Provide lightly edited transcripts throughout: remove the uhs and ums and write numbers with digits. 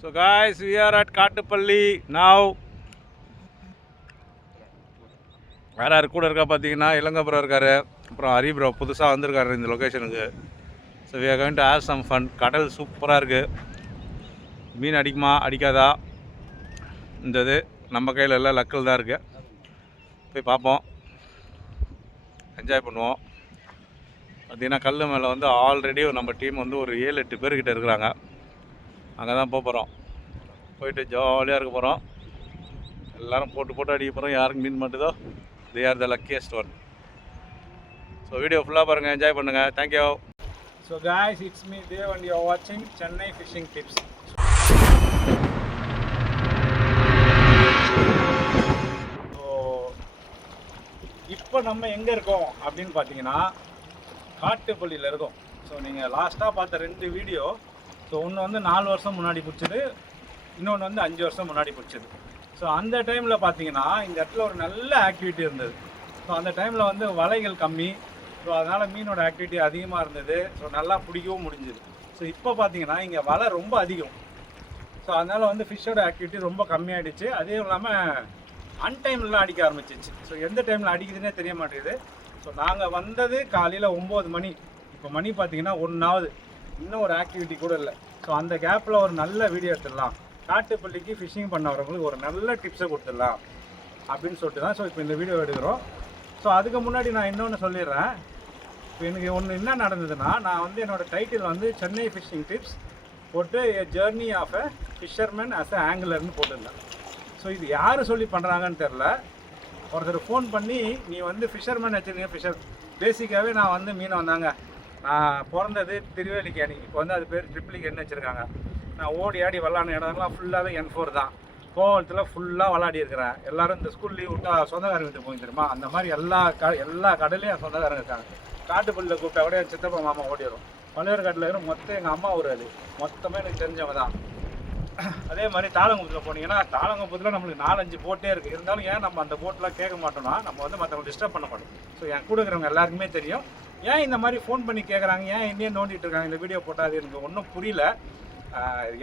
So guys, we are at Kattupalli now. வேறு யார் கூட இருக்கா பார்த்தீங்கன்னா இளங்கபுரம் இருக்கார், அப்புறம் ஹரிப்ரோ புதுசாக வந்திருக்காரு இந்த லொக்கேஷனுக்கு. So we are going to have some fun. கடல் சூப்பராக இருக்குது. மீன் அடிக்குமா அடிக்காதா இந்த இது நம்ம கையில் எல்லாம் லக்கில் தான் இருக்குது. போய் பார்ப்போம், என்ஜாய் பண்ணுவோம். பார்த்திங்கன்னா கல் மேலே வந்து ஆல்ரெடி நம்ம டீம் வந்து ஒரு 7-8 பேர்கிட்ட இருக்கிறாங்க. அங்கே தான் போகிறோம். போயிட்டு ஜாலியாக இருக்க போகிறோம். எல்லோரும் போட்டு அடிக்க போகிறோம். யாருக்கு மீன் மாட்டுதோ they are the luckiest one. So video ஃபுல்லாக பாருங்கள், என்ஜாய் பண்ணுங்கள். Thank you. So guys, it's me Dev and you are watching Chennai Fishing Tips. So இப்போ நம்ம எங்கே இருக்கோம் அப்படின்னு பார்த்தீங்கன்னா காட்டுப்பள்ளியில் இருக்கோம். ஸோ நீங்கள் லாஸ்ட்டாக பார்த்த 2 வீடியோ, ஸோ ஒன்று வந்து 4 வருஷம் முன்னாடி பிடிச்சது, இன்னொன்று வந்து 5 வருஷம் முன்னாடி பிடிச்சது. ஸோ அந்த டைமில் பார்த்தீங்கன்னா இந்த இடத்துல ஒரு நல்ல ஆக்டிவிட்டி இருந்தது. ஸோ அந்த டைமில் வந்து வலைகள் கம்மி, ஸோ அதனால் மீனோட ஆக்டிவிட்டி அதிகமாக இருந்தது. ஸோ நல்லா பிடிக்கவும் முடிஞ்சுது. ஸோ இப்போ பார்த்தீங்கன்னா இங்கே வலை ரொம்ப அதிகம். ஸோ அதனால் வந்து ஃபிஷ்ஷோட ஆக்டிவிட்டி ரொம்ப கம்மியாகிடுச்சு. அதே இல்லாமல் அன்டைம்லாம் அடிக்க ஆரம்பிச்சிச்சு. ஸோ எந்த டைமில் அடிக்குதுன்னே தெரிய மாட்டேங்குது. ஸோ நாங்கள் வந்தது காலையில் 9 மணி. இப்போ மணி பார்த்தீங்கன்னா 1 ஆகுது. இன்னும் ஒரு ஆக்டிவிட்டி கூட இல்லை. ஸோ அந்த கேப்பில் ஒரு நல்ல வீடியோ எடுத்துடலாம், காட்டுப்பள்ளிக்கு ஃபிஷ்ஷிங் பண்ண வரவங்களுக்கு ஒரு நல்ல டிப்ஸை கொடுத்துடலாம் அப்படின்னு சொல்லிட்டு தான் ஸோ இப்போ இந்த வீடியோ எடுக்கிறோம். ஸோ அதுக்கு முன்னாடி நான் இன்னொன்று சொல்லிடுறேன். இப்போ எனக்கு ஒன்று என்ன நடந்ததுன்னா, நான் வந்து என்னோடய டைட்டில் வந்து சென்னை ஃபிஷ்ஷிங் டிப்ஸ் போட்டு a journey of a fisherman as a ஆங்கிலர்னு போட்டிருந்தேன். ஸோ இது யார் சொல்லி பண்ணுறாங்கன்னு தெரில. ஒருத்தர் ஃபோன் பண்ணி நீ வந்து ஃபிஷர்மேன் வச்சுருக்கீங்க, பேசிக்காகவே நான் வந்து மீனை வந்தாங்க, நான் பிறந்தது திருவேலிக்கேணி, இப்போ வந்து அது பேர் ட்ரிப்ளிகேன்னு வச்சுருக்காங்க. நான் ஓடி ஆடி விளாட்ன இடம்லாம் ஃபுல்லாகவே N4 தான். கோவளத்தில் ஃபுல்லாக விளாடி இருக்கிறேன். எல்லோரும் இந்த ஸ்கூல் லீவ் விட்டால் சொந்தக்காரங்க வீட்டு போய் தெரியுமா, அந்த மாதிரி எல்லா கடலையும் என் சொந்தக்காரங்க இருக்காங்க. காட்டுப்பள்ளியில் கூப்பிட்டா கூட என் சித்தப்பா மாமா ஓடி வரும். பழையர்காட்டில் இருக்கிற மொத்தம் எங்கள் அம்மா ஒரு அது மொத்தமே எனக்கு தெரிஞ்சவங்க தான். அதே மாதிரி தாளங்குப்பத்தில் போனீங்கன்னா தாளங்குப்பத்தில் நம்மளுக்கு 4-5 போட்டே இருக்குது. இருந்தாலும் ஏன் நம்ம அந்த போட்டெலாம் கேட்க மாட்டோம்னா, நம்ம வந்து மற்றவங்க டிஸ்டர்ப் பண்ண மாட்டோம். ஸோ என் கூட இருக்கிறவங்க எல்லாருக்குமே தெரியும் ஏன் இந்த மாதிரி ஃபோன் பண்ணி கேட்குறாங்க, ஏன் என்னையே நோண்டிட்டு இருக்காங்க இந்த வீடியோ போட்டால். அது எனக்கு ஒன்றும் புரியல.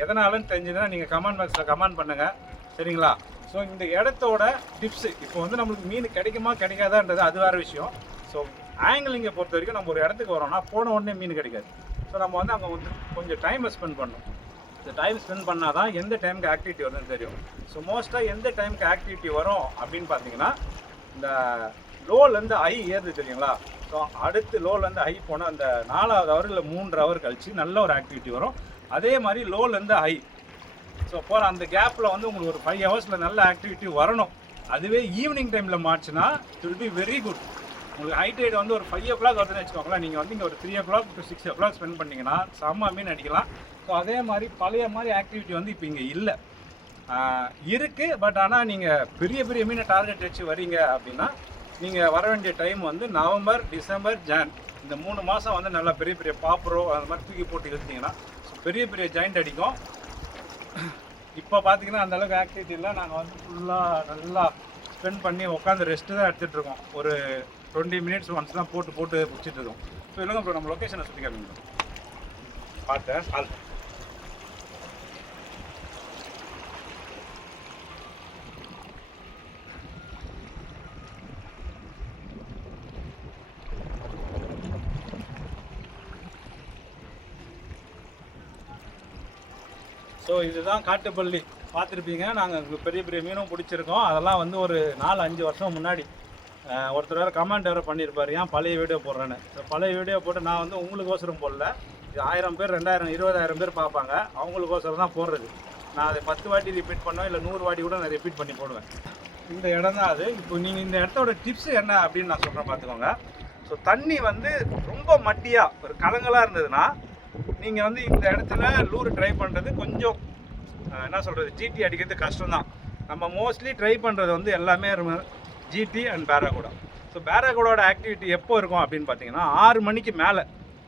எதனாலன்னு தெரிஞ்சதுன்னா நீங்கள் கமெண்ட் பாக்ஸில் கமெண்ட் பண்ணுங்கள், சரிங்களா? ஸோ இந்த இடத்தோட டிப்ஸு இப்போ வந்து நம்மளுக்கு மீன் கிடைக்குமா கிடைக்காதான்றது அது வேறு விஷயம். ஸோ ஆங்கிலிங்கை பொறுத்த வரைக்கும் நம்ம ஒரு இடத்துக்கு வரோம்னா போன உடனே மீன் கிடைக்காது. ஸோ நம்ம வந்து அங்கே வந்து கொஞ்சம் டைமை ஸ்பெண்ட் பண்ணணும். இந்த டைம் ஸ்பெண்ட் பண்ணால் தான் எந்த டைமுக்கு ஆக்டிவிட்டி வருதுன்னு தெரியும். ஸோ மோஸ்ட்டாக எந்த டைமுக்கு ஆக்டிவிட்டி வரும் அப்படின்னு பார்த்தீங்கன்னா, இந்த லோலேருந்து ஹை ஏறுது தெரியுங்களா. ஸோ அடுத்து லோலேருந்து ஹை போனால் அந்த 4வது ஹவர் இல்லை 3 ஹவர் கழிச்சு நல்ல ஒரு ஆக்டிவிட்டி வரும். அதே மாதிரி லோலேருந்து ஹை ஸோ போகிற அந்த கேப்பில் வந்து உங்களுக்கு ஒரு 5 ஹவர்ஸில் நல்ல ஆக்டிவிட்டி வரணும். அதுவே ஈவினிங் டைமில் மார்ச்சுன்னா it will be very good. உங்களுக்கு ஹை டைடு வந்து ஒரு 5 o'clock வருதுன்னு வச்சுக்கோங்களேன். நீங்கள் வந்து இங்கே ஒரு 3 o'clock to 6 o'clock ஸ்பெண்ட் பண்ணிங்கன்னா செம்ம மீன் அடிக்கலாம். ஸோ அதே மாதிரி பழைய மாதிரி ஆக்டிவிட்டி வந்து இப்போ இங்கே இல்லை, இருக்குது. பட் ஆனால் நீங்கள் பெரிய பெரிய மீனை டார்கெட் வச்சு வரீங்க அப்படின்னா நீங்கள் வர வேண்டிய டைம் வந்து நவம்பர், டிசம்பர், ஜான் இந்த 3 மாதம் வந்து நல்லா பெரிய பெரிய பாப்ரோ அந்த மாதிரி தூக்கி போட்டு இழுத்தீங்கன்னா பெரிய பெரிய ஜாயிண்ட் அடிக்கும். இப்போ பார்த்தீங்கன்னா அந்தளவுக்கு ஆக்டிவிட்டி இல்லை. நாங்கள் வந்து ஃபுல்லாக நல்லா ஸ்பெண்ட் பண்ணி உட்காந்து ரெஸ்ட்டு தான் எடுத்துகிட்ருக்கோம். ஒரு 20 minutes ஒன்ஸ்லாம் போட்டு பிடிச்சிட்ருக்கோம். ஸோ இல்லைங்க அப்புறம் நம்ம லொக்கேஷனை சுற்றி காமிங்க. பார்த்தேன் கால். ஸோ இதுதான் காட்டுப்பள்ளி பார்த்துருப்பீங்க. நாங்கள் பெரிய பெரிய மீனும் பிடிச்சிருக்கோம். அதெல்லாம் வந்து ஒரு 4-5 வருஷம் முன்னாடி ஒருத்தர் வேறு கமெண்ட் வேறு பண்ணியிருப்பார், ஏன் பழைய வீடியோ போடுறேன்னு. ஸோ பழைய வீடியோ போட்டு நான் வந்து உங்களுக்கோசரம் போடல. இது 1000 பேர் 2000 20,000 பேர் பார்ப்பாங்க, அவங்களுக்கோசரம் தான் போடுறது. நான் அதை 10 வாட்டி ரிப்பீட் பண்ணுவேன், இல்லை 100 வாட்டி கூட நான் ரிப்பீட் பண்ணி போடுவேன். இந்த இடம் தான் அது. இப்போ நீங்கள் இந்த இடத்தோட டிப்ஸ் என்ன அப்படின்னு நான் சொல்கிறேன் பார்த்துக்கோங்க. ஸோ தண்ணி வந்து ரொம்ப மட்டியாக ஒரு கலங்கலாக இருந்ததுன்னா நீங்கள் வந்து இந்த இடத்துல லூர் ட்ரை பண்ணுறது கொஞ்சம் என்ன சொல்கிறது, ஜிடி அடிக்கிறது கஷ்டம்தான். நம்ம மோஸ்ட்லி ட்ரை பண்ணுறது வந்து எல்லாமே ஜிடி அண்ட் பேராகூடா. ஸோ பேராகூடாவோட ஆக்டிவிட்டி எப்போ இருக்கும் அப்படின்னு பார்த்தீங்கன்னா 6 மணிக்கு மேலே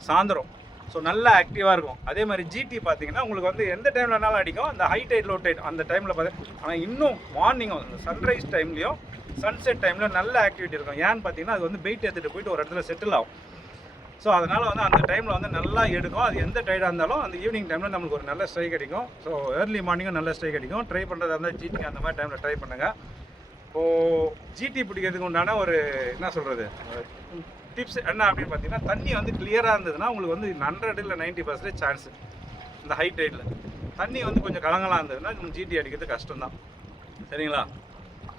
சாயந்தரம். ஸோ நல்லா ஆக்டிவாக இருக்கும். அதே மாதிரி ஜிடி பார்த்தீங்கன்னா உங்களுக்கு வந்து எந்த டைமில் வேணாலும் அடிக்கும். அந்த ஹை டைட் லோ டைட் அந்த டைமில் பார்த்தீங்கன்னா, ஆனால் இன்னும் மார்னிங் அந்த சன்ரைஸ் டைம்லேயும் சன்செட் டைமில் நல்ல ஆக்டிவிட்டி இருக்கும். ஏன்னு பார்த்தீங்கன்னா அது வந்து பெயிட் எடுத்துகிட்டு போயிட்டு ஒரு இடத்துல செட்டில் ஆகும். ஸோ அதனால் வந்து அந்த டைமில் வந்து நல்லா எடுக்கும். அது எந்த டைடாக இருந்தாலும் அந்த ஈவினிங் டைமில் நம்மளுக்கு ஒரு நல்ல ஸ்ட்ரைக் கிடைக்கும். ஸோ ஏர்லி மார்னிங்கும் நல்ல ஸ்ட்ரைக் கிடைக்கும். ட்ரை பண்ணுறதா இருந்தால் ஜிடிக்கு அந்த மாதிரி டைமில் ட்ரை பண்ணுங்கள். இப்போது ஜிடி பிடிக்கிறதுக்கு உண்டான ஒரு என்ன சொல்கிறது டிப்ஸ் என்ன அப்படின்னு பார்த்தீங்கன்னா, தண்ணி வந்து கிளியராக இருந்ததுன்னா உங்களுக்கு வந்து 100 இல்லை 90% சான்ஸு. இந்த ஹை டைடில் தண்ணி வந்து கொஞ்சம் கலங்கலாக இருந்ததுன்னா ஜிடி அடிக்கிறது கஷ்டம்தான். சரிங்களா?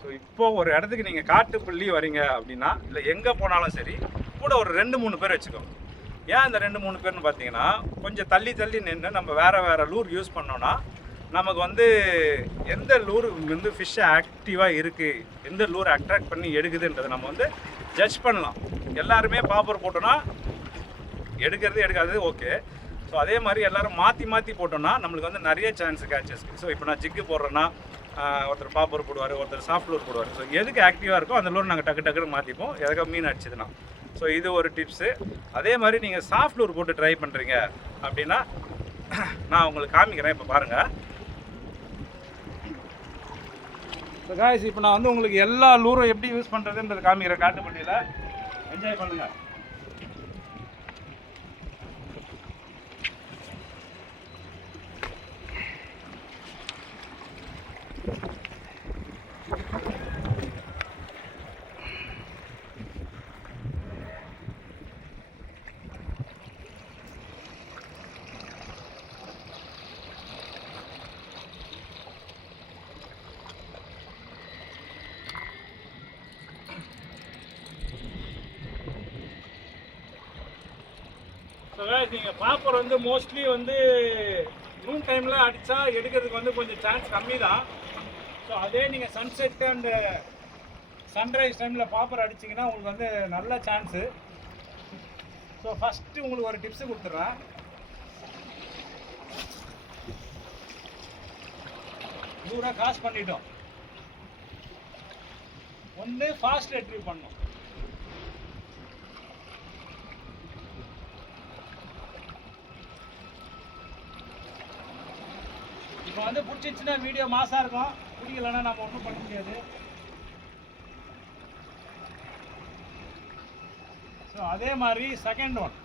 ஸோ இப்போது ஒரு இடத்துக்கு நீங்கள் காட்டுப்பள்ளி வரீங்க அப்படின்னா, இல்லை எங்கே போனாலும் சரி, கூட ஒரு 2-3 பேர் வச்சுக்கோங்க. ஏன் இந்த 2-3 பேர்னு பார்த்தீங்கன்னா, கொஞ்சம் தள்ளி நின்று நம்ம வேறு லூர் யூஸ் பண்ணோன்னா நமக்கு வந்து எந்த லூர் வந்து ஃபிஷ்ஷை ஆக்டிவாக இருக்குது, எந்த லூர் அட்ராக்ட் பண்ணி எடுக்குதுன்றதை நம்ம வந்து ஜட்ஜ் பண்ணலாம். எல்லாருமே பாப்பர் போட்டோன்னா எடுக்காது ஓகே. ஸோ அதே மாதிரி எல்லோரும் மாற்றி போட்டோன்னா நம்மளுக்கு வந்து நிறைய சான்ஸ் கேட்சஸ்க்கு. ஸோ இப்போ நான் ஜிக்கு போடுறேன்னா ஒருத்தர் பாப்பர் போடுவார், ஒருத்தர் சாஃப்ட் லூர் போடுவார். ஸோ எதுக்கு ஆக்டிவாக இருக்கோ அந்த லூர் நாங்கள் டக்குன்னு மாற்றிப்போம், எதுக்காக மீன் அடிச்சதுன்னா. ஸோ இது ஒரு டிப்ஸு. அதே மாதிரி நீங்கள் சாஃப்ட் லூர் போட்டு ட்ரை பண்ணுறீங்க அப்படின்னா நான் உங்களுக்கு காமிக்கிறேன். இப்போ பாருங்கள். ஸோ காய்ஸ், இப்போ நான் வந்து உங்களுக்கு எல்லா லூரும் எப்படி யூஸ் பண்ணுறதுன்றது காமிக்கிறேன். காட்டுப்பள்ளியில் என்ஜாய் பண்ணுங்கள். ஸோ நீங்கள் பாப்பர் வந்து மோஸ்ட்லி வந்து நூன் டைமில் அடித்தா எடுக்கிறதுக்கு வந்து கொஞ்சம் சான்ஸ் கம்மி தான். ஸோ அதே நீங்கள் சன்செட்டு அண்டு சன்ரைஸ் டைமில் பாப்பர் அடிச்சிங்கன்னா உங்களுக்கு வந்து நல்ல சான்ஸு. ஸோ ஃபஸ்ட்டு உங்களுக்கு ஒரு டிப்ஸு கொடுத்துட்றேன். தூரம் காசு பண்ணிட்டோம். ஒன்று ஃபாஸ்ட் ரெட்ரீவ் பண்ணணும். இப்போ வந்து பிடிச்சிச்சுன்னா வீடியோ மாசாக இருக்கும், பிடிக்கலன்னா நம்ம ஒன்றும் பண்ண முடியாது. ஸோ அதே மாதிரி செகண்ட் ஒன்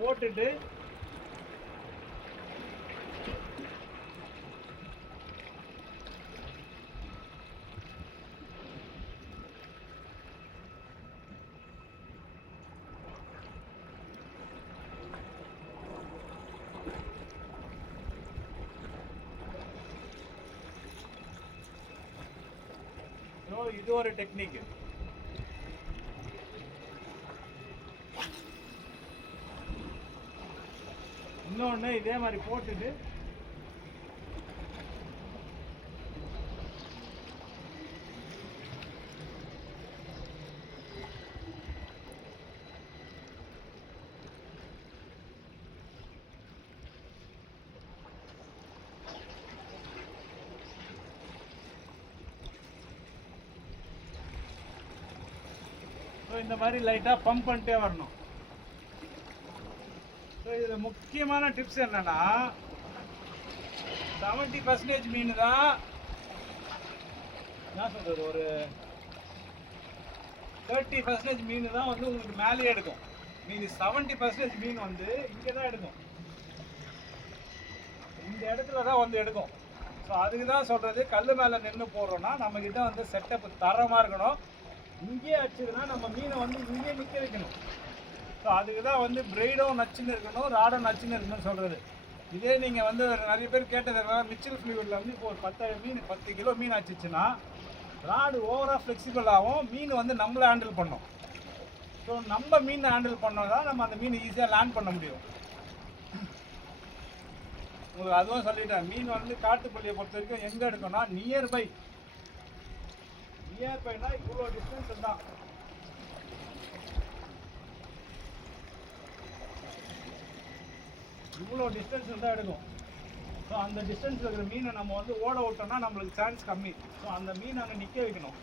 போட்டுட்டு இது ஒரு டெக்னிக். இன்னொன்று இதே மாதிரி போட்டுட்டு இந்த மாதிரி லைட்டாக பம்ப் பண்ணிட்டே வரணும். ஸோ இதில் முக்கியமான டிப்ஸ் என்னன்னா, 70% மீன் தான் என்ன சொல்கிறது, ஒரு 30% மீன் தான் வந்து உங்களுக்கு மேலேயே எடுக்கும். மீன் 70% மீன் வந்து இங்கே தான் எடுக்கும், இந்த இடத்துல தான் வந்து எடுக்கும். ஸோ அதுக்கு தான் சொல்கிறது, கல் மேலே நின்று போடுறோன்னா நம்மக்கிட்ட வந்து செட்டப் தரமாக இருக்கணும். இங்கேயே அடிச்சதுன்னா நம்ம மீனை வந்து இங்கேயே நிற்க வைக்கணும். ஸோ அதுக்கு தான் வந்து பிரைடும் நச்சுன்னு இருக்கணும், ராடும் நச்சுன்னு இருக்கணும்னு சொல்கிறது. இதே நீங்கள் வந்து நிறைய பேர் கேட்டது மிச்சல் ஃப்ளூயிடில் வந்து இப்போ ஒரு 10 கிலோ மீன் ஆச்சுன்னா ராடு ஓவராக ஃப்ளெக்சிபிள் ஆகும், மீன் வந்து நம்மளை ஹேண்டில் பண்ணோம். ஸோ நம்ம மீனை ஹேண்டில் பண்ணோம் தான் நம்ம அந்த மீன் ஈஸியாக லேண்ட் பண்ண முடியும். உங்களுக்கு அதுவும் சொல்லிட்டேன், மீன் வந்து காட்டுப்பள்ளியை பொறுத்த வரைக்கும் எங்கே எடுக்கணும்னா நியர்பைனா இவ்வளோ டிஸ்டன்ஸ் தான். இவ்வளோ டிஸ்டன்ஸ் தான் எடுக்கும். ஸோ அந்த டிஸ்டன்ஸில் இருக்கிற மீனை நம்ம வந்து ஓட விட்டோம்னா நம்மளுக்கு சான்ஸ் கம்மி. ஸோ அந்த மீன் அங்கே நிற்க வைக்கணும்.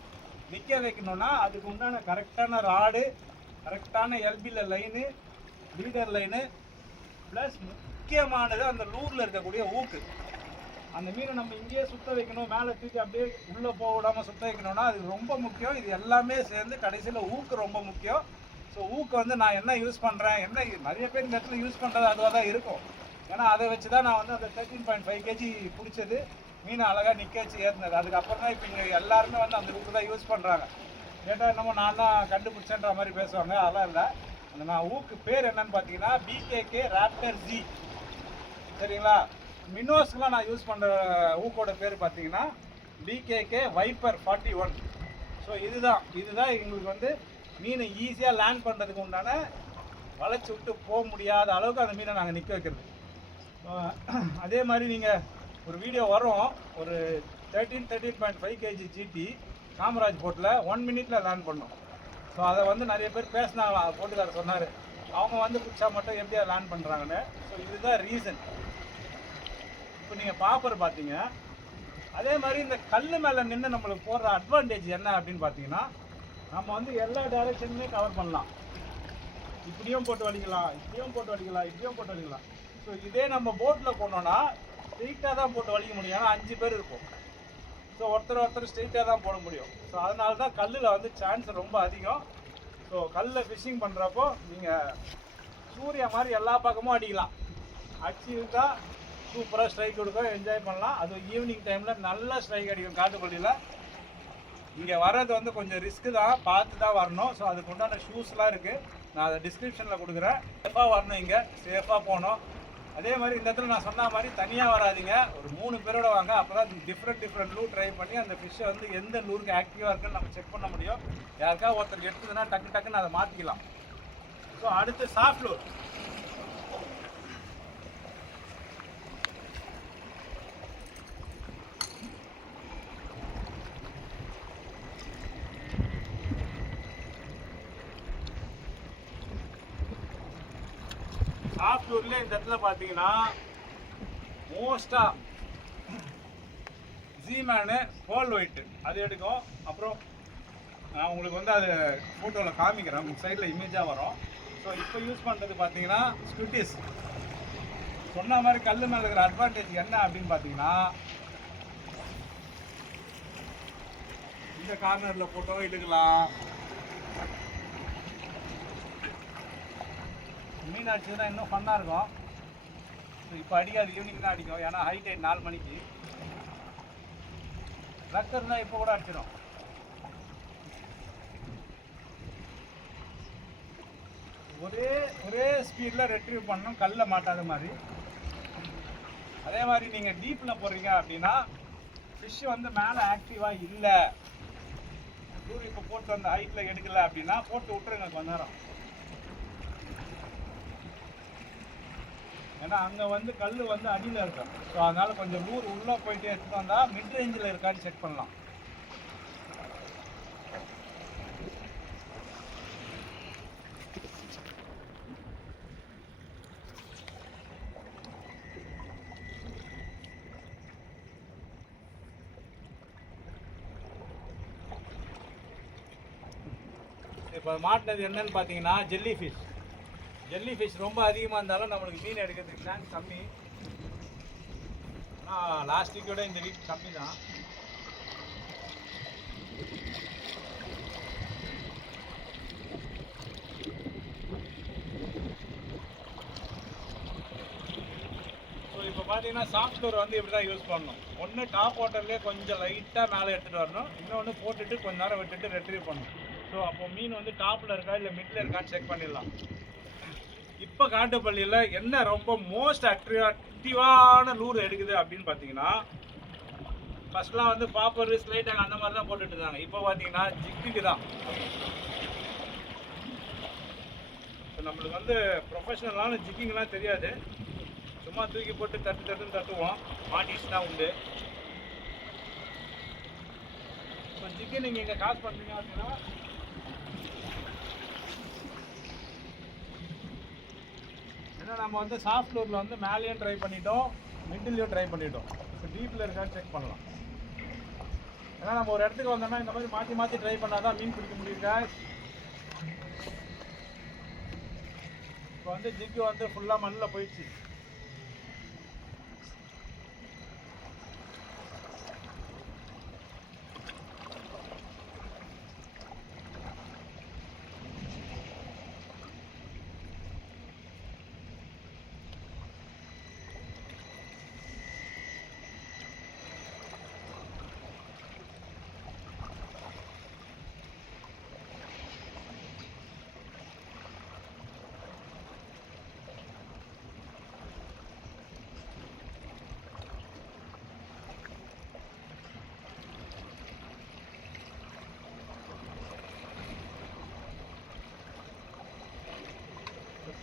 நிற்க வைக்கணும்னா அதுக்கு உண்டான கரெக்டான ராடு, கரெக்டான எல்பியில் லைனு, லீடர் லைனு, ப்ளஸ் முக்கியமானது அந்த லூரில் இருக்கக்கூடிய ஊக்கு. அந்த மீனை நம்ம இங்கேயே சுத்த வைக்கணும், மேலே தூக்கி அப்படியே உள்ளே போக விடாமல் சுத்த வைக்கணும்னா அது ரொம்ப முக்கியம். இது எல்லாமே சேர்ந்து கடைசியில் ஊக்கு ரொம்ப முக்கியம். ஸோ ஊக்கு வந்து நான் என்ன யூஸ் பண்ணுறேன், என்ன நிறைய பேர் இந்த இடத்துல யூஸ் பண்ணுறது அதுவாக தான் இருக்கும். ஏன்னா அதை வச்சு தான் நான் வந்து அந்த 13.5 kg பிடிச்சது, மீனை அழகாக நிற்க வச்சு ஏற்றினது. அதுக்கப்புறம் தான் இப்போ இங்கே எல்லாருமே வந்து அந்த ஊக்கு தான் யூஸ் பண்ணுறாங்க. கேட்டால் என்னமோ நான் தான் கண்டுபிடிச்சேன்ற மாதிரி பேசுவாங்க. அதெல்லாம் இல்லை. அந்த நான் ஊக்கு பேர் என்னன்னு பார்த்தீங்கன்னா BKK ராப்டர் Z. சரிங்களா? மினோஸ்க்குலாம் நான் யூஸ் பண்ணுற ஊக்கோட பேர் பார்த்தீங்கன்னா BKK வைப்பர் 41. ஸோ இதுதான் எங்களுக்கு வந்து மீனை ஈஸியாக லேண்ட் பண்ணுறதுக்கு உண்டான வளைச்சி விட்டு போக முடியாத அளவுக்கு அந்த மீனை நாங்கள் நிற்க வைக்கிறது. அதே மாதிரி நீங்கள் ஒரு வீடியோ வரும், ஒரு 13.5 kg GT காமராஜ் போட்டில் 1 minute லேண்ட் பண்ணோம். ஸோ அதை வந்து நிறைய பேர் பேசினாங்களா, போட்டுக்காரர் சொன்னார், அவங்க வந்து பிடிச்சா மட்டும் எப்படியா லேண்ட் பண்ணுறாங்கன்னு. ஸோ இதுதான் ரீசன். இப்போ நீங்கள் பாப்பர் பார்த்தீங்க, அதே மாதிரி இந்த கல் மேலே நின்று நம்மளுக்கு போடுற அட்வான்டேஜ் என்ன அப்படின்னு பார்த்தீங்கன்னா, நம்ம வந்து எல்லா டைரெக்ஷனுமே கவர் பண்ணலாம். இப்படியும் போட்டு வலிக்கலாம், இப்படியும் போட்டு வலிக்கலாம், இப்படியும் போட்டு வலிக்கலாம். ஸோ இதே நம்ம போட்டில் போனோன்னா ஸ்ட்ரெயிட்டாக தான் போட்டு வலிக்க முடியும். ஏன்னா 5 பேர் இருக்கும். ஸோ ஒருத்தர் ஸ்ட்ரெயிட்டாக தான் போட முடியும். ஸோ அதனால தான் கல்லில் வந்து சான்ஸ் ரொம்ப அதிகம். ஸோ கல்லில் ஃபிஷ்ஷிங் பண்ணுறப்போ நீங்கள் சூர்யா மாதிரி எல்லா பக்கமும் அடிக்கலாம். அடிச்சுக்கிட்டா சூப்பராக ஸ்ட்ரைக் கொடுக்கும், என்ஜாய் பண்ணலாம். அது ஈவினிங் டைமில் நல்லா ஸ்ட்ரைக் அடிக்கும். காட்டுப்பள்ளியில் இங்கே வர்றது வந்து கொஞ்சம் ரிஸ்க்கு தான், பார்த்து தான் வரணும். ஸோ அதுக்கு உண்டான ஷூஸ்லாம் இருக்குது, நான் அதை டிஸ்கிரிப்ஷனில் கொடுக்குறேன். சேஃபாக வரணும், இங்கே சேஃபாக போகணும். அதே மாதிரி இந்த இடத்துல நான் சொன்ன மாதிரி தனியாக வராதிங்க, ஒரு 3 பேரோட வாங்க. அப்போ தான் டிஃப்ரெண்ட் லூர் ட்ரை பண்ணி அந்த ஃபிஷ்ஷை வந்து எந்த லூருக்கு ஆக்டிவாக இருக்குன்னு நம்ம செக் பண்ண முடியும். யாருக்காவது ஒருத்தர் எடுத்ததுன்னா டக்குன்னு அதை மாற்றிக்கலாம். ஸோ அடுத்து சாஃப்ட் லூர். சாஃப்ட்வேர்ல இந்த இடத்துல பார்த்தீங்கன்னா மோஸ்ட்டாக ஜீமேனு ஹோல் ஒயிட்டு அது எடுக்கும். அப்புறம் நான் உங்களுக்கு வந்து அது ஃபோட்டோவில் காமிக்கிறேன், உங்கள் சைடில் இமேஜாக வரும். ஸோ இப்போ யூஸ் பண்ணுறது பார்த்தீங்கன்னா ஸ்குட்டிஸ். சொன்ன மாதிரி கல் மேலே இருக்கிற அட்வான்டேஜ் என்ன அப்படின்னு பார்த்தீங்கன்னா, இந்த கார்னரில் போட்டோ எடுக்கலாம். மீன் அடிச்சதுன்னா இன்னும் ஃபன்னாக இருக்கும். இப்போ அடிக்காது, ஈவினிங் தான் அடிக்கும். ஏன்னா ஹை டைட் 4 மணிக்கு. லக் இருந்தால் இப்போ கூட அடிச்சிடும். ஒரே ஸ்பீடில் ரெட்ரீவ் பண்ணணும், கல்லில் மாட்டாத மாதிரி. அதே மாதிரி நீங்கள் டீப்பில் போடுறீங்க அப்படின்னா ஃபிஷ் வந்து மேலே ஆக்டிவாக இல்லை, இப்போ போட்டு அந்த ஹைட்டில் எடுக்கலை அப்படின்னா போட்டு விட்டுருங்க கொஞ்ச நேரம். ஏன்னா அங்கே வந்து கல் வந்து அடியில் இருக்கும். ஸோ அதனால் கொஞ்சம் லூர் உள்ளே போயிட்டு எடுத்துகிட்டு வந்தால் மிட் ரேஞ்சில் இருக்கான்னு செக் பண்ணலாம். இப்போ மாட்டினது என்னன்னு பார்த்தீங்கன்னா ஜெல்லி ஃபிஷ் ரொம்ப அதிகமாக இருந்தாலும் நம்மளுக்கு மீன் எடுக்கிறதுக்கு சான்ஸ் கம்மி. ஆனால் லாஸ்ட் வீக்கோட இந்த வீக் கம்மி தான். ஸோ இப்போ பார்த்தீங்கன்னா சாஃப்ட்வேர் வந்து இப்படி தான் யூஸ் பண்ணணும். ஒன்று டாப் வாட்டர்லேயே கொஞ்சம் லைட்டாக மேலே எடுத்துகிட்டு வரணும், இன்னொன்று போட்டுட்டு கொஞ்ச நேரம் விட்டுட்டு ரெட்ரீவ் பண்ணணும். ஸோ அப்போ மீன் வந்து டாப்பில் இருக்கா இல்லை மிடில் இருக்கான்னு செக் பண்ணிடலாம். இப்போ காட்டுப்பள்ளியில் என்ன ரொம்ப மோஸ்ட் அட்ராக்டிவான லூர் எடுக்குது அப்படின்னு பார்த்தீங்கன்னா, ஃபர்ஸ்ட்லாம் வந்து பாப்பர் ஸ்லைட்டாக அந்த மாதிரி தான் போட்டுட்டு இருந்தாங்க. இப்போ பார்த்தீங்கன்னா ஜிக்குக்கு தான். இப்போ நம்மளுக்கு வந்து ப்ரொஃபஷனலான ஜிக்கிங்லாம் தெரியாது, சும்மா தூக்கி போட்டு தட்டுவோம், மாட்டிச்சுன்னா உண்டு. இப்போ ஜிக்கு நீங்கள் இங்கே காசு பண்ணுறீங்க அப்படின்னா நம்ம வந்து சாஃப்ட்வேரில் வந்து மேலேயும் ட்ரை பண்ணிட்டோம், மிடில்லையும் ட்ரை பண்ணிட்டோம். இப்போ டீப்பில் இருக்கான்னு செக் பண்ணலாம். ஏன்னா நம்ம ஒரு இடத்துக்கு வந்தோம்னா இந்த மாதிரி மாற்றி ட்ரை பண்ணால் தான் மீன் பிடிக்க முடியுங்க. இப்போ வந்து ஜிக்கு வந்து ஃபுல்லாக மண்ணில் போயிடுச்சு.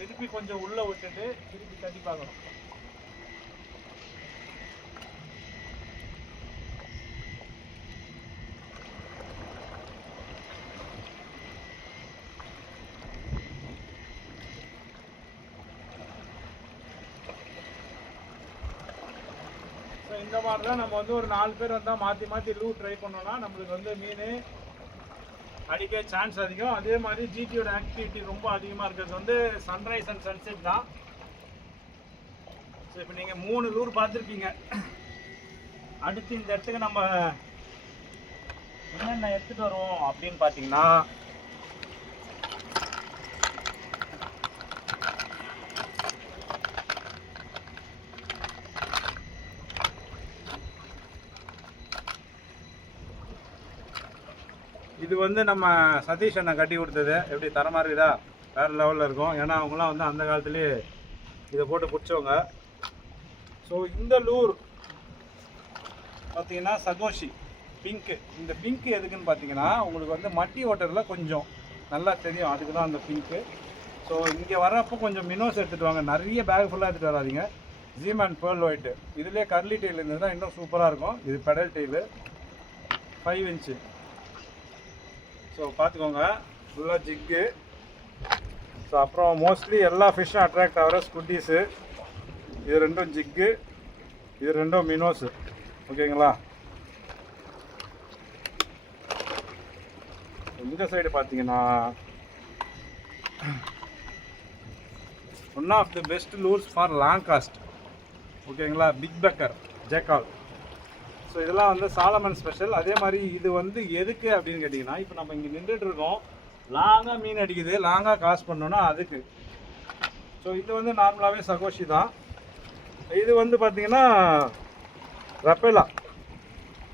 திருப்பி கொஞ்சம் உள்ளே விட்டுட்டு திருப்பி தட்டி பார்க்கணும். இந்த மாதிரி தான் நம்ம வந்து ஒரு 4 பேர் வந்தால் மாற்றி லூர் ட்ரை பண்ணோம்னா நம்மளுக்கு வந்து மீன் அடிக்க சான்ஸ் அதிகம். அதே மாதிரி ஜிடியோட ஆக்டிவிட்டி ரொம்ப அதிகமாக இருக்கிறது வந்து சன்ரைஸ் அண்ட் சன்செட் தான். ஸோ இப்போ நீங்கள் 3 லூர் பார்த்துருப்பீங்க. அடுத்து இந்த இடத்துக்கு நம்ம என்னென்ன எடுத்துகிட்டு வருவோம் அப்படின்னு பார்த்தீங்கன்னா, இது வந்து நம்ம சதீஷ் அண்ணன் கட்டி கொடுத்தது. எப்படி தரமாக இருக்குதா? வேறு லெவலில் இருக்கும். ஏன்னா அவங்களாம் வந்து அந்த காலத்துலேயே இதை போட்டு பிடிச்சவங்க. ஸோ இந்த லூர் பார்த்தீங்கன்னா சகோஷி பிங்க்கு. இந்த பிங்க்கு எதுக்குன்னு பார்த்தீங்கன்னா உங்களுக்கு வந்து மட்டி ஓட்டரில் கொஞ்சம் நல்லா தெரியும், அதுக்கு தான் அந்த பிங்க்கு. ஸோ இங்கே வரப்போ கொஞ்சம் மினோஸ் எடுத்துகிட்டு வாங்க. நிறைய பேக் ஃபுல்லாக எடுத்துகிட்டு வராதிங்க. ஜீம் அண்ட் பேர்ல் ஒயிட்டு. இதுலேயே கர்லி டெயில் இருந்ததுன்னா இன்னும் சூப்பராக இருக்கும். இது பெடல் டெயிலு 5 இன்ச்சு. ஸோ பார்த்துக்கோங்க, ஃபுல்லாக ஜிக்கு. ஸோ அப்புறம் மோஸ்ட்லி எல்லா ஃபிஷ்ஷும் அட்ராக்ட் ஆகிற ஸ்குட்டீஸு. இது 2 ஜிக்கு, இது 2 மினோஸு. ஓகேங்களா? இந்த சைடு பார்த்தீங்கன்னா one of the best lures for long cast. ஓகேங்களா? Big pecker Jackall. ஸோ இதெல்லாம் வந்து சாலமன் ஸ்பெஷல். அதே மாதிரி இது வந்து எதுக்கு அப்படின்னு கேட்டிங்கன்னா, இப்போ நம்ம இங்கே நின்றுட்டு இருக்கோம், லாங்காக மீன் அடிக்குது, லாங்காக காசு பண்ணோன்னா அதுக்கு. ஸோ இது வந்து நார்மலாகவே சகோஷி தான். இது வந்து பார்த்திங்கன்னா ரப்பேலா.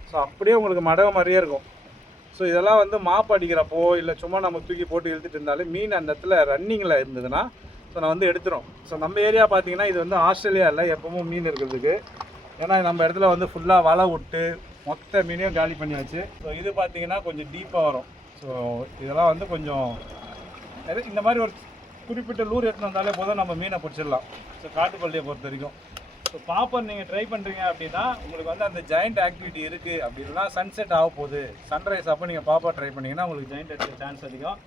ஸோ அப்படியே உங்களுக்கு மடவை மாதிரியே இருக்கும். ஸோ இதெல்லாம் வந்து மாப்பு அடிக்கிறப்போ இல்லை சும்மா நம்ம தூக்கி போட்டு இழுத்துட்டு இருந்தாலும் மீன் அந்த இடத்துல ரன்னிங்கில் இருந்ததுன்னா ஸோ நான் வந்து எடுத்துரும். ஸோ நம்ம ஏரியா பார்த்திங்கன்னா இது வந்து ஆஸ்திரேலியா இல்லை, எப்பவும் மீன் இருக்கிறதுக்கு. ஏன்னா நம்ம இடத்துல வந்து ஃபுல்லாக வலை விட்டு மொத்த மீனையும் காலி பண்ணியாச்சு. ஸோ இது பார்த்திங்கன்னா கொஞ்சம் டீப்பாக வரும். ஸோ இதெல்லாம் வந்து கொஞ்சம் இந்த மாதிரி ஒரு குறிப்பிட்ட லூர் எடுத்துன்னு வந்தாலே போதும், நம்ம மீனை பிடிச்சிடலாம். ஸோ காட்டுப்பள்ளியை பொறுத்த வரைக்கும். ஸோ பாப்பர் நீங்கள் ட்ரை பண்ணுறீங்க அப்படின்னா உங்களுக்கு வந்து அந்த ஜாயிண்ட் ஆக்டிவிட்டி இருக்குது. அப்படி இல்லைனா சன்செட் ஆக போகுது, சன்ரைஸ் அப்போ நீங்கள் பாப்பர் ட்ரை பண்ணிங்கன்னா உங்களுக்கு ஜாயிண்ட் எடுக்க சான்ஸ் அதிகம்.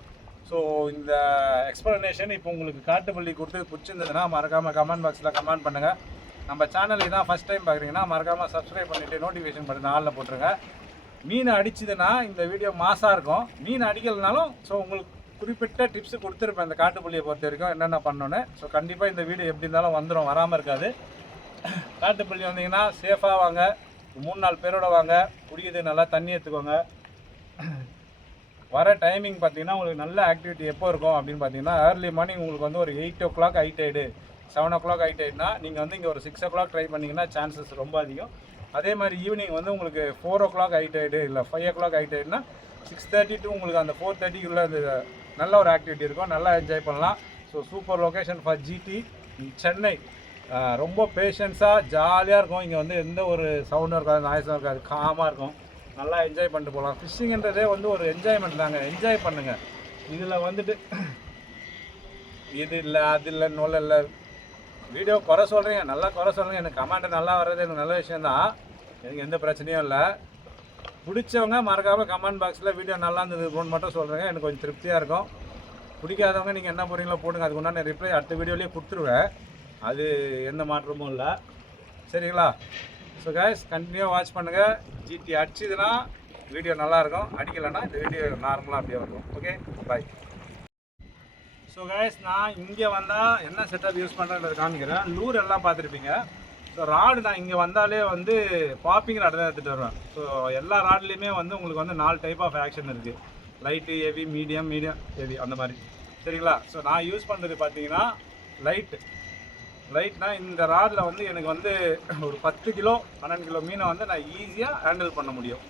ஸோ இந்த எக்ஸ்ப்ளனேஷன் இப்போ உங்களுக்கு காட்டுப்பள்ளி கொடுத்து பிடிச்சிருந்ததுன்னா மறக்காமல் கமெண்ட் பாக்ஸில் கமெண்ட் பண்ணுங்கள். நம்ம சேனல் இதான் ஃபஸ்ட் டைம் பார்க்குறீங்கன்னா மறக்காமல் சப்ஸ்கிரைப் பண்ணிவிட்டு நோட்டிஃபிகேஷன் பட்டன் ஆளில் போட்டுருங்க. மீன் அடிச்சதுன்னா இந்த வீடியோ மாசாக இருக்கும். மீன் அடிக்கலைனாலும் ஸோ உங்களுக்கு குறிப்பிட்ட டிப்ஸு கொடுத்துருப்பேன் இந்த காட்டுப்பள்ளியை பொறுத்த வரைக்கும் என்னென்ன பண்ணணுன்னு. ஸோ கண்டிப்பாக இந்த வீடியோ எப்படி இருந்தாலும் வந்துடும், வராமல் இருக்காது. காட்டுப்பள்ளி வந்தீங்கன்னா சேஃபாக வாங்க, 3-4 பேரோட வாங்க, குடிக்கிறது நல்லா தண்ணி எடுத்துக்கோங்க. வர டைமிங் பார்த்தீங்கன்னா உங்களுக்கு நல்ல ஆக்டிவிட்டி எப்போ இருக்கும் அப்படின்னு பார்த்தீங்கன்னா, ஏர்லி மார்னிங் உங்களுக்கு வந்து ஒரு 8 o'clock ஹைட் ஆகிடு, 7 o'clock ஹைட் ஆகிடுனா நீங்கள் வந்து இங்கே ஒரு 6 o'clock ட்ரை பண்ணிங்கன்னா சான்சஸ் ரொம்ப அதிகம். அதே மாதிரி ஈவினிங் வந்து உங்களுக்கு 4 o'clock ஹைட் ஆகிடு இல்லை 5 o'clock ஹைட் ஆகிடுனா 6:30 to உங்களுக்கு அந்த 4:30க்குள்ளே அது நல்ல ஒரு ஆக்டிவிட்டி இருக்கும், நல்லா என்ஜாய் பண்ணலாம். So super location for GD Chennai. ரொம்ப பேஷன்ஸாக ஜாலியாக இருக்கும். இங்கே வந்து எந்த ஒரு சவுண்டும் இருக்காது, நாய்ஸும் இருக்காது, காமாக இருக்கும். நல்லா என்ஜாய் பண்ணிட்டு போகலாம். ஃபிஷ்ஷிங்கன்றதே வந்து ஒரு என்ஜாய்மெண்ட் தாங்க, என்ஜாய் பண்ணுங்கள். இதில் வந்துட்டு இது இல்லை அது இல்லை நூல் இல்லை வீடியோ குறை சொல்கிறீங்க, நல்லா குறை சொல்லுங்கள். எனக்கு கமெண்ட் நல்லா வர்றது எனக்கு நல்ல விஷயந்தான், எனக்கு எந்த பிரச்சனையும் இல்லை. பிடிச்சவங்க மறக்காமல் கமெண்ட் பாக்ஸில் வீடியோ நல்லா இருந்ததுன்னு மட்டும் சொல்கிறேங்க, எனக்கு கொஞ்சம் திருப்தியாக இருக்கும். பிடிக்காதவங்க நீங்கள் என்ன போகிறீங்களோ போடுங்க, அதுக்கு உண்டான ரிப்ளை அடுத்த வீடியோலேயே கொடுத்துருவேன், அது எந்த மாற்றமும் இல்லை. சரிங்களா? ஸோ கைஸ் கண்டினியூவாக வாட்ச் பண்ணுங்கள். ஜிடி அடிச்சதுன்னா வீடியோ நல்லாயிருக்கும், அடிக்கலைன்னா இந்த வீடியோ நார்மலாக அப்படியே வரும். ஓகே, பாய். ஸோ கைஸ் நான் இங்கே வந்தால் என்ன செட்டப் யூஸ் பண்ணுறேன்றது காமிக்கிறேன். லூர் எல்லாம் பார்த்துருப்பீங்க. ஸோ ராடு நான் இங்கே வந்தாலே வந்து பாப்பிங் ராடு தான் எடுத்துகிட்டு வருவேன். ஸோ எல்லா ராட்லேயுமே வந்து உங்களுக்கு வந்து 4 டைப் ஆஃப் ஆக்ஷன் இருக்குது, லைட்டு, ஹெவி, மீடியம் ஹெவி அந்த மாதிரி. சரிங்களா? ஸோ நான் யூஸ் பண்ணுறது பார்த்தீங்கன்னா லைட்னா இந்த ராடில் வந்து எனக்கு வந்து ஒரு 10 கிலோ 12 கிலோ மீனை வந்து நான் ஈஸியாக ஹேண்டில் பண்ண முடியும்.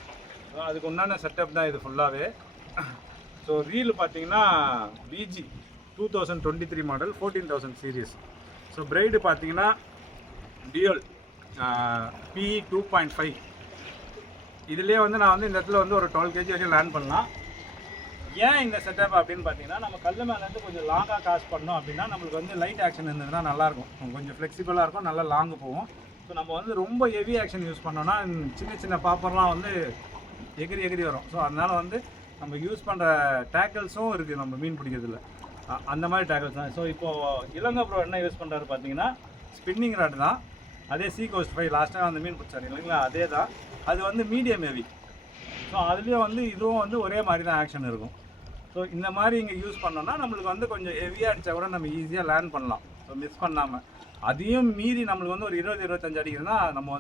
அதுக்கு உண்டான செட்டப் தான் இது ஃபுல்லாகவே. ஸோ ரீல் பார்த்தீங்கன்னா BG 2023 model 14,000 series. So braid பார்த்தீங்கன்னா டியூல் PE 2.5. இதுலேயே வந்து நான் வந்து இந்த இடத்துல வந்து ஒரு 12 kg வரைக்கும் லேண்ட் பண்ணலாம். ஏன் இந்த செட்டப் அப்படின்னு பார்த்தீங்கன்னா நம்ம கல் மேலேருந்து கொஞ்சம் லாங்காக காஸ்ட் பண்ணோம் அப்படின்னா நம்மளுக்கு வந்து லைட் ஆக்ஷன் இருந்ததுன்னா நல்லாயிருக்கும், கொஞ்சம் ஃப்ளெக்சிபிளாக இருக்கும், நல்லா லாங்கு போகும். ஸோ நம்ம வந்து ரொம்ப ஹெவி ஆக்ஷன் யூஸ் பண்ணோன்னா சின்ன சின்ன பாப்பர்லாம் வந்து எகிரி எகிரி வரும். ஸோ அதனால் வந்து நம்ம யூஸ் பண்ணுற டேக்கிள்ஸும் இருக்குது நம்ம மீன் பிடிக்கிறதுல, அந்த மாதிரி டேக்கிள்ஸ் தான். ஸோ இப்போது இளங்க ப்ரோ என்ன யூஸ் பண்ணுறாரு பார்த்தீங்கன்னா ஸ்பின்னிங் ராட் தான், அதே சீ கோஸ்ட் 5 லாஸ்ட்டாக அந்த மீன் பிடிச்சாரு இல்லைங்களா, அதே தான். அது வந்து மீடியம் ஹெவி. ஸோ அதுலேயும் வந்து இதுவும் வந்து ஒரே மாதிரி தான் ஆக்ஷன் இருக்கும். ஸோ இந்த மாதிரி இங்கே யூஸ் பண்ணோன்னா நம்மளுக்கு வந்து கொஞ்சம் ஹெவியாக அடித்தா கூட நம்ம ஈஸியாக லேர்ன் பண்ணலாம். ஸோ மிஸ் பண்ணாமல் அதையும் மீறி நம்மளுக்கு வந்து ஒரு 20-25 அடிக்கிறதுனா நம்ம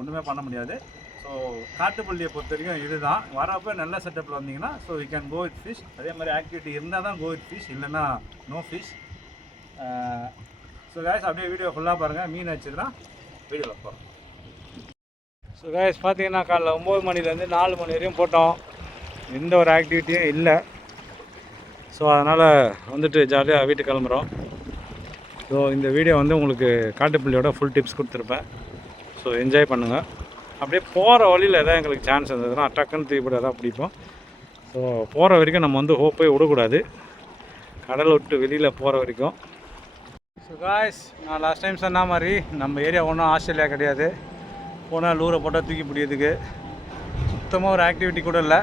ஒன்றுமே பண்ண முடியாது. ஸோ காட்டுப்பள்ளியை பொறுத்த வரைக்கும் இதுதான். வரப்போ நல்ல செட்டப்பில் வந்தீங்கன்னா so you can go with fish. அதே மாதிரி ஆக்டிவிட்டி இருந்தால் தான் கோ வித் ஃபிஷ், இல்லைன்னா நோ ஃபிஷ். ஸோ கேஸ் அப்படியே வீடியோ ஃபுல்லாக பாருங்கள். மீன் வச்சுதுன்னா வீடியோவில் போகிறோம். ஸோ கேஸ் பார்த்தீங்கன்னா காலைல 9 மணிலேருந்து 4 மணி வரையும் போட்டோம், எந்த ஒரு ஆக்டிவிட்டியும் இல்லை. ஸோ அதனால் வந்துட்டு ஜாலியாக வீட்டுக்கு கிளம்புறோம். ஸோ இந்த வீடியோ வந்து உங்களுக்கு காட்டுப்பள்ளியோட ஃபுல் டிப்ஸ் கொடுத்துருப்பேன். ஸோ என்ஜாய் பண்ணுங்கள். அப்படியே போகிற வழியில் எதாவது எங்களுக்கு சான்ஸ் இருந்ததுன்னா டக்குன்னு தூக்கிப்பட தான் பிடிப்போம். ஸோ போகிற வரைக்கும் நம்ம வந்து ஹோப்பே விடக்கூடாது, கடலை விட்டு வெளியில் போகிற வரைக்கும். ஸோ காய்ஸ், நான் லாஸ்ட் டைம் சொன்ன மாதிரி நம்ம ஏரியா ஒன்றும் ஆஸ்திரேலியா கிடையாது. போனால் லூரை போட்டால் தூக்கி பிடிக்கிறதுக்கு சுத்தமாக ஒரு ஆக்டிவிட்டி கூட இல்லை.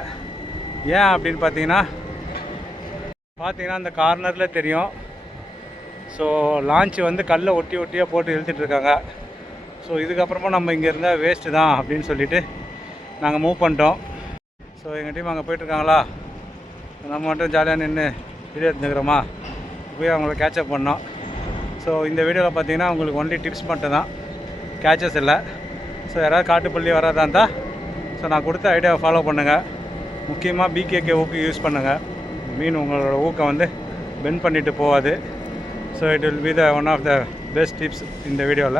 ஏன் அப்படின்னு பார்த்தீங்கன்னா இந்த கார்னரில் தெரியும். ஸோ லான்ச்சு வந்து கல்லை ஒட்டியாக போட்டு இழுத்துட்ருக்காங்க. ஸோ இதுக்கப்புறமா நம்ம இங்கே இருந்தால் வேஸ்ட்டு தான் அப்படின்னு சொல்லிவிட்டு நாங்கள் மூவ் பண்ணிட்டோம். ஸோ எங்கள் டீம் அங்கே போயிட்டுருக்காங்களா, நம்ம மட்டும் ஜாலியாக நின்று வீடியோ எடுத்துக்கிறோமா, போய் அவங்கள கேட்சப் பண்ணோம். ஸோ இந்த வீடியோவில் பார்த்தீங்கன்னா உங்களுக்கு ஒன்லி டிப்ஸ் மட்டும் தான், கேச்சஸ் இல்லை. ஸோ யாராவது காட்டுப்பள்ளி வராதா இருந்தால் ஸோ நான் கொடுத்த ஐடியாவை ஃபாலோ பண்ணுங்கள். முக்கியமாக பிகேகே ஊக்கு யூஸ் பண்ணுங்கள். மீன் உங்களோட ஊக்கம் வந்து பெண்ட் பண்ணிவிட்டு போகாது. So it will be the one of the best tips இந்த வீடியோவில்.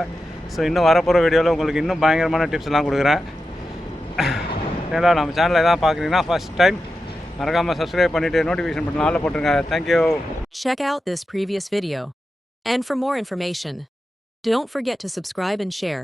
ஸோ இன்னும் வரப்போகிற வீடியோவில் உங்களுக்கு இன்னும் பயங்கரமான டிப்ஸ்லாம் கொடுக்குறேன். ஏன்னா நம்ம சேனலில் எதாவது பார்க்குறீங்கன்னா ஃபஸ்ட் டைம் மறக்காமல் சப்ஸ்கிரைப் பண்ணிவிட்டு நோட்டிஃபிகேஷன் பட்டன் ஆல்ல போட்டுருங்க. Thank you. Check out this previous video. And for more information, don't forget to subscribe and share.